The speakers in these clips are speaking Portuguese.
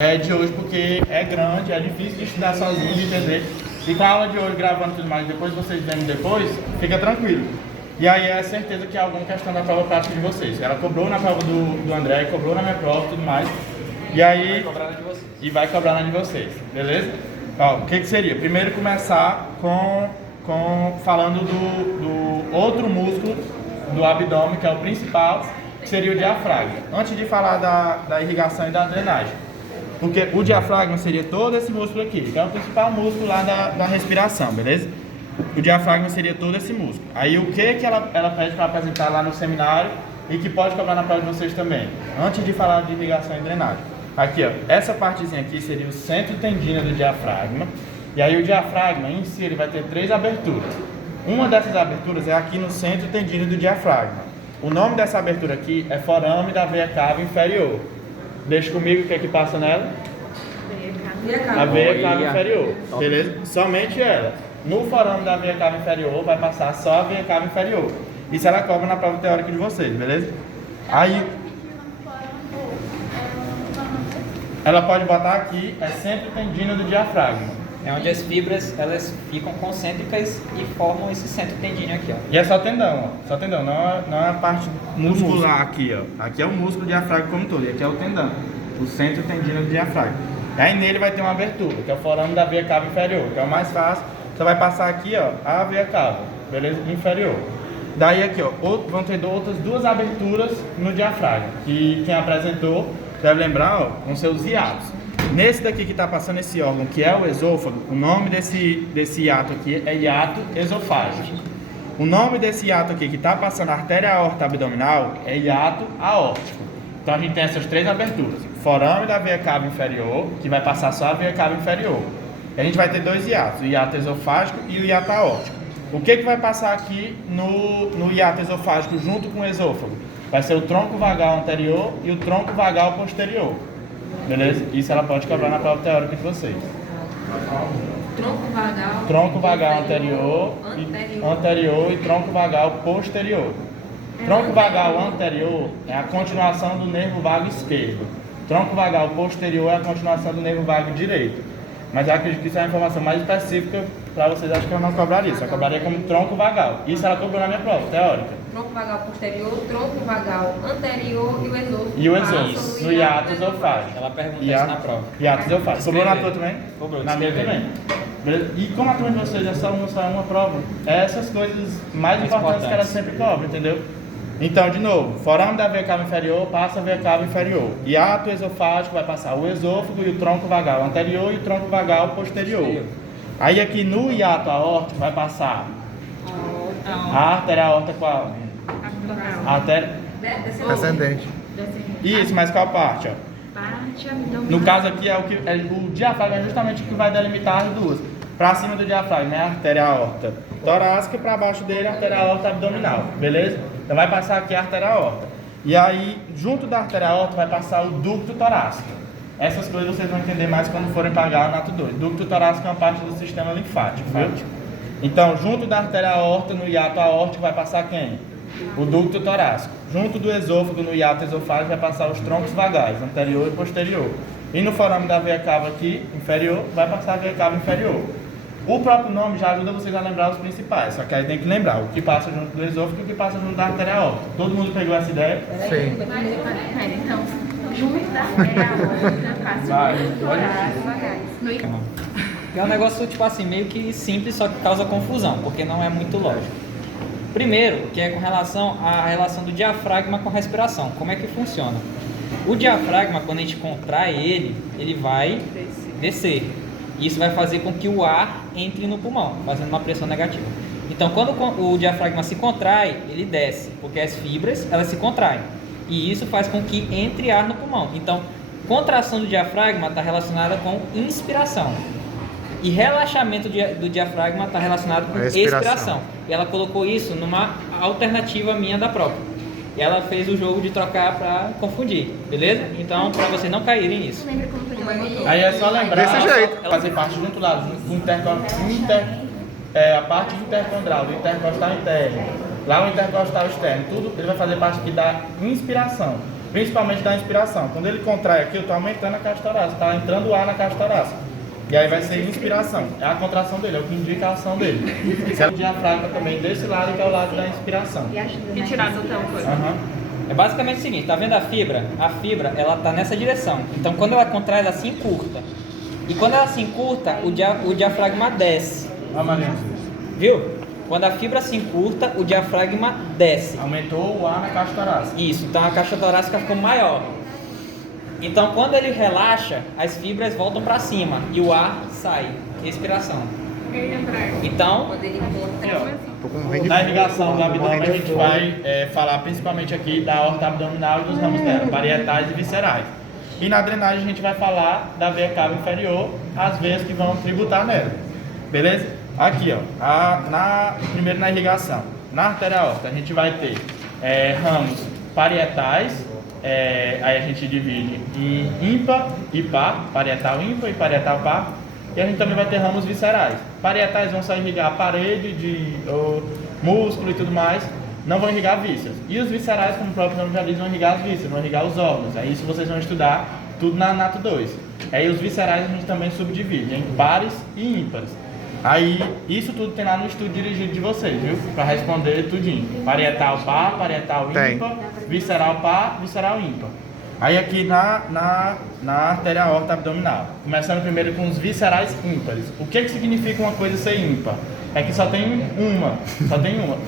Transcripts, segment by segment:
de hoje porque é grande, é difícil de estudar sozinho, de entender. E com a aula de hoje gravando tudo mais, depois vocês vendo depois, fica tranquilo. E aí é certeza que é alguma questão da prova prática de vocês. Ela cobrou na prova do André, cobrou na minha prova e tudo mais. E aí. Vai cobrar na de vocês. E vai cobrar na de vocês, beleza? Ó, o que seria? Primeiro começar falando do outro músculo do abdômen, que é o principal, que seria o diafragma. Antes de falar da irrigação e da drenagem. Porque o diafragma seria todo esse músculo aqui, que é o principal músculo lá da respiração, beleza? O diafragma seria todo esse músculo. Aí o que ela pede para apresentar lá no seminário e que pode cobrar na prova de vocês também? Antes de falar de irrigação e drenagem. Aqui, ó, essa partezinha aqui seria o centro tendíneo do diafragma. E aí o diafragma em si ele vai ter 3 aberturas. Uma dessas aberturas é aqui no centro tendíneo do diafragma. O nome dessa abertura aqui é forame da veia cava inferior. Deixa comigo o que é que passa nela? A veia cava inferior, beleza? Somente ela. No forame da veia cava inferior vai passar só a veia cava inferior. Isso ela cobra na prova teórica de vocês, beleza? Aí ela pode botar aqui, é centro tendíneo do diafragma. É onde as fibras elas ficam concêntricas e formam esse centro tendíneo aqui, ó. E é só tendão, ó. Só tendão, não é a parte muscular aqui, ó. Aqui é o músculo diafragma como todo, e aqui é o tendão, o centro tendíneo do diafragma. E aí nele vai ter uma abertura, que é o forame da veia cava inferior, que é o mais fácil. Você vai passar aqui, ó, a veia cava, beleza? Inferior. Daí aqui, ó, vão ter outras 2 aberturas no diafragma, que quem apresentou deve lembrar, ó, vão ser os hiatos. Nesse daqui que está passando esse órgão, que é o esôfago, o nome desse hiato aqui é hiato esofágico. O nome desse hiato aqui que está passando a artéria aorta abdominal é hiato aórtico. Então a gente tem essas 3 aberturas. Forame da veia cava inferior, que vai passar só a veia cava inferior. E a gente vai ter 2 hiatos, o hiato esofágico e o hiato aórtico. O que vai passar aqui no hiato esofágico junto com o esôfago? Vai ser o tronco vagal anterior e o tronco vagal posterior. Beleza? Isso ela pode cobrar na prova teórica de vocês. Tronco vagal anterior e tronco vagal posterior. Tronco vagal anterior é a continuação do nervo vago esquerdo. Tronco vagal posterior é a continuação do nervo vago direito. Mas eu acredito que isso é uma informação mais específica para vocês, acho que eu não cobraria. Só cobraria como tronco vagal. Isso ela cobrou na minha prova teórica. Tronco vagal posterior, tronco vagal anterior e o esôfago. E o esôfago, no hiato esofágico. Ela pergunta isso na prova. Hiato esofágico. Cobrou na tua também? Cobrou. Na minha também. Beleza? E como a turma de vocês é só uma prova, é essas coisas mais importantes que ela sempre cobra, entendeu? Então, de novo, forame da veia cava inferior, passa a veia cava inferior. Hiato esofágico vai passar o esôfago e o tronco vagal anterior e o tronco vagal posterior. Aí aqui no hiato aórtico vai passar a artéria aorta qual? A artéria Ascendente. Isso, mas qual parte, ó? No caso aqui o diafragma é justamente o que vai delimitar as duas. Para cima do diafragma é a artéria aorta torácica, para baixo dele a artéria aorta abdominal, beleza? Então vai passar aqui a artéria aorta. E aí, junto da artéria aorta vai passar o ducto torácico. Essas coisas vocês vão entender mais quando forem pagar a nato 2. Ducto torácico é uma parte do sistema linfático, viu? Então, junto da artéria aorta, no hiato aórtico, vai passar quem? O ducto torácico. Junto do esôfago, no hiato esofágico, vai passar os troncos vagais, anterior e posterior. E no forame da veia cava aqui, inferior, vai passar a veia cava inferior. O próprio nome já ajuda vocês a lembrar os principais, só que aí tem que lembrar o que passa junto do esôfago e o que passa junto da artéria aorta. Todo mundo pegou essa ideia? Sim. Então, junto da artéria aorta, passa o torácico vagais. É um negócio, tipo assim, meio que simples, só que causa confusão, porque não é muito lógico. Primeiro, que é com relação à relação do diafragma com a respiração. Como é que funciona? O diafragma, quando a gente contrai ele vai descer. E isso vai fazer com que o ar entre no pulmão, fazendo uma pressão negativa. Então, quando o diafragma se contrai, ele desce, porque as fibras, elas se contraem. E isso faz com que entre ar no pulmão. Então, contração do diafragma está relacionada com inspiração. E relaxamento do diafragma está relacionado com expiração. E ela colocou isso numa alternativa minha da prova. E ela fez o jogo de trocar para confundir, beleza? Então, para vocês não caírem nisso. Lembra como foi Aí é só lembrar, Desse jeito. fazer parte junto lá, do a parte intercondral, do intercostal interno, lá o intercostal externo, tudo ele vai fazer parte aqui da inspiração. principalmente da inspiração. Quando ele contrai aqui, eu estou aumentando a caixa torácica, está entrando o ar na caixa torácica. E aí vai ser inspiração, é a contração dele, é o que indica a ação dele. Se é o diafragma também desse lado, que é o lado da inspiração. E tirar do tampo. É basicamente o seguinte, tá vendo a fibra? A fibra, ela tá nessa direção. Então, quando ela contrai, ela se encurta. E quando ela se encurta, o diafragma desce. Viu? Quando a fibra se encurta, o diafragma desce. Aumentou o ar na caixa torácica. Isso, então a caixa torácica ficou maior. Então, quando ele relaxa, as fibras voltam para cima e o ar sai. Respiração. Então, na irrigação do abdômen, a gente vai falar principalmente aqui da aorta abdominal e dos ramos dela, parietais e viscerais. E na drenagem, a gente vai falar da veia cava inferior, as veias que vão tributar nela. Beleza? Aqui, ó, primeiro na irrigação. Na artéria aorta, a gente vai ter ramos parietais. Aí a gente divide em ímpar e par, parietal ímpar e parietal par, e a gente também vai ter ramos viscerais. Parietais vão só irrigar a parede, músculo e tudo mais, não vão irrigar vísceras. E os viscerais, como o próprio nome já diz, vão irrigar as vísceras, vão irrigar os órgãos. É isso que vocês vão estudar tudo na Nato 2. Aí os viscerais a gente também subdivide em pares e ímpares. Aí, isso tudo tem lá no estudo dirigido de vocês, viu? Para responder tudinho. Parietal par, parietal ímpar, visceral par, visceral ímpar. Aí aqui na artéria aorta abdominal. Começando primeiro com os viscerais ímpares. O que significa uma coisa ser ímpar? É que só tem uma.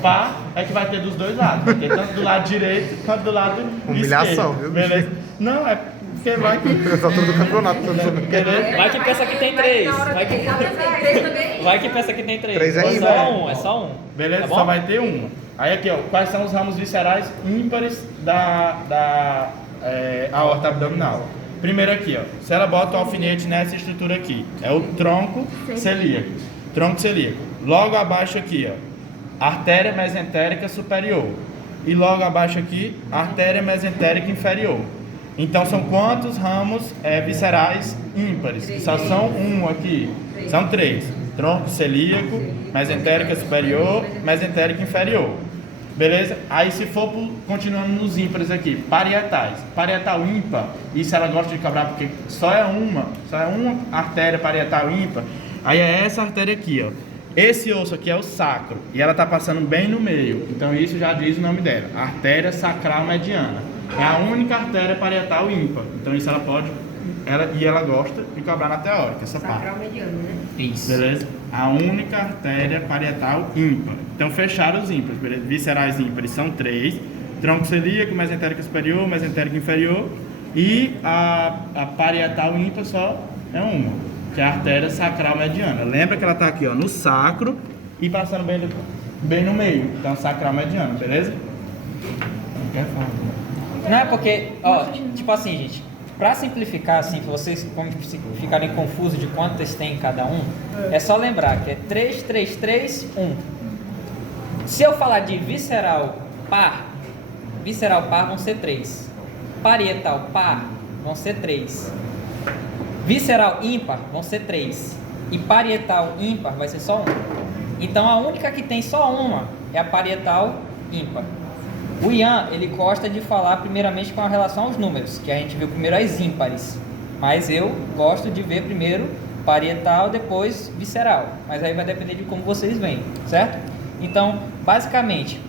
Par é que vai ter dos dois lados. Vai ter tanto do lado direito quanto do lado humilhação, esquerdo. Viu? Beleza? Não, é porque vai que... do campeonato. Vai que pensa que tem 3. Vai que pensa que tem 3. Três é É só um. Beleza? Tá bom? Só vai ter uma. Aí aqui, ó, quais são os ramos viscerais ímpares da aorta abdominal? Primeiro aqui, ó, se ela bota o alfinete nessa estrutura aqui, é o tronco celíaco. Tronco celíaco. Logo abaixo aqui, ó, artéria mesentérica superior. E logo abaixo aqui, artéria mesentérica inferior. Então são quantos ramos viscerais ímpares? Que só são um aqui. São 3. Tronco celíaco, mesentérica superior, mesentérica inferior. Beleza? Aí se for continuando nos ímpares aqui, parietais. Parietal ímpar, isso ela gosta de cobrar porque só é uma artéria parietal ímpar. Aí é essa artéria aqui, ó. Esse osso aqui é o sacro e ela está passando bem no meio. Então isso já diz o nome dela, artéria sacral mediana. É a única artéria parietal ímpar. Então isso ela pode, ela gosta de cobrar na teórica, essa parte. Sacral mediano, né? Isso. Beleza? A única artéria parietal ímpar. Então fecharam os ímpares, beleza? Viscerais ímpares são 3. Tronco celíaco, mesentérica superior, mesentérica inferior. E a parietal ímpar só é uma, que é a artéria sacral mediana. Lembra que ela está aqui, ó, no sacro e passando bem no meio. Então sacral mediana, beleza? Não quer falar. Não é porque, ó, tipo assim, gente, pra simplificar, assim, pra vocês ficarem confusos de quantas tem em cada um, é só lembrar que é 3, 3, 3, 1. Se eu falar de visceral par vão ser 3. Parietal par vão ser 3. Visceral ímpar vão ser 3. E parietal ímpar vai ser só 1. Então a única que tem só uma é a parietal ímpar. O Ian, ele gosta de falar primeiramente com relação aos números, que a gente viu primeiro as ímpares. Mas eu gosto de ver primeiro parietal, depois visceral. Mas aí vai depender de como vocês veem, certo? Então, basicamente,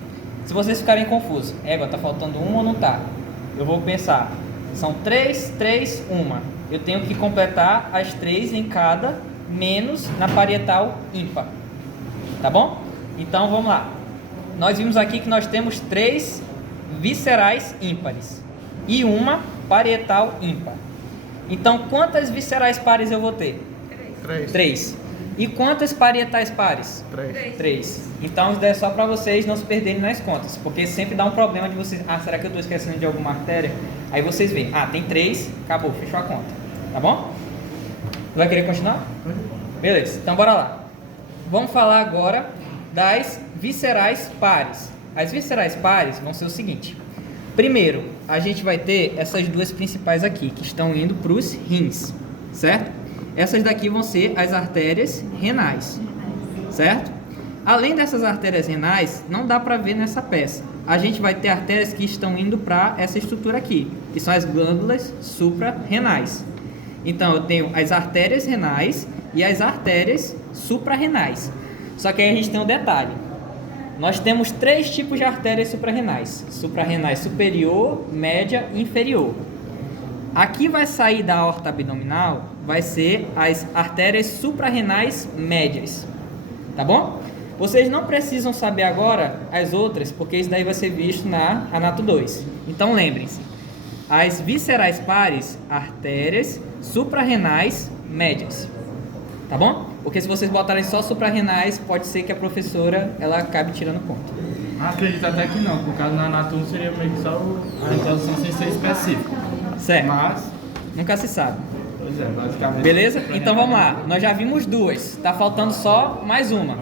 se vocês ficarem confusos, tá faltando uma ou não tá? Eu vou pensar, são 3, 3, 1. Eu tenho que completar as 3 em cada, menos na parietal ímpar. Tá bom? Então, vamos lá. Nós vimos aqui que nós temos 3 viscerais ímpares e uma parietal ímpar. Então, quantas viscerais pares eu vou ter? 3. E quantas parietais pares? 3. Então, isso é só para vocês não se perderem nas contas, porque sempre dá um problema de vocês... será que eu estou esquecendo de alguma artéria? Aí vocês veem, tem 3, acabou, fechou a conta. Tá bom? Vai querer continuar? Beleza, então bora lá. Vamos falar agora das viscerais pares. As viscerais pares vão ser o seguinte. Primeiro, a gente vai ter essas duas principais aqui, que estão indo para os rins, certo? Essas daqui vão ser as artérias renais, certo? Além dessas artérias renais, não dá para ver nessa peça, a gente vai ter artérias que estão indo para essa estrutura aqui, que são as glândulas suprarrenais. Então, eu tenho as artérias renais e as artérias suprarrenais. Só que aí a gente tem um detalhe. Nós temos 3 tipos de artérias suprarrenais. Suprarrenais superior, média e inferior. Aqui vai sair da aorta abdominal, vai ser as artérias suprarrenais médias. Tá bom? Vocês não precisam saber agora as outras, porque isso daí vai ser visto na Anato 2. Então lembrem-se. As viscerais pares, artérias suprarrenais médias. Tá bom? Porque se vocês botarem só suprarrenais, pode ser que a professora ela acabe tirando ponto. Acredito até que não, por causa do Anato 1 seria meio que só a introdução sem ser específica. Certo. Mas, Nunca se sabe. pois é, basicamente. Beleza? Então vamos lá. Nós já vimos 2. Tá faltando só mais uma.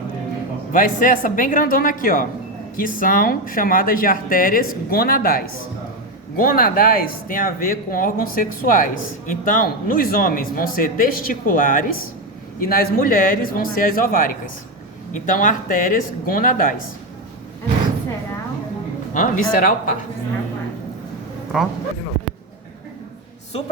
Vai ser essa bem grandona aqui, ó. Que são chamadas de artérias gonadais. Gonadais tem a ver com órgãos sexuais. Então, nos homens vão ser testiculares e nas mulheres vão ser as ováricas. Então, artérias gonadais. É visceral? Visceral par. Visceral. Pronto? Supra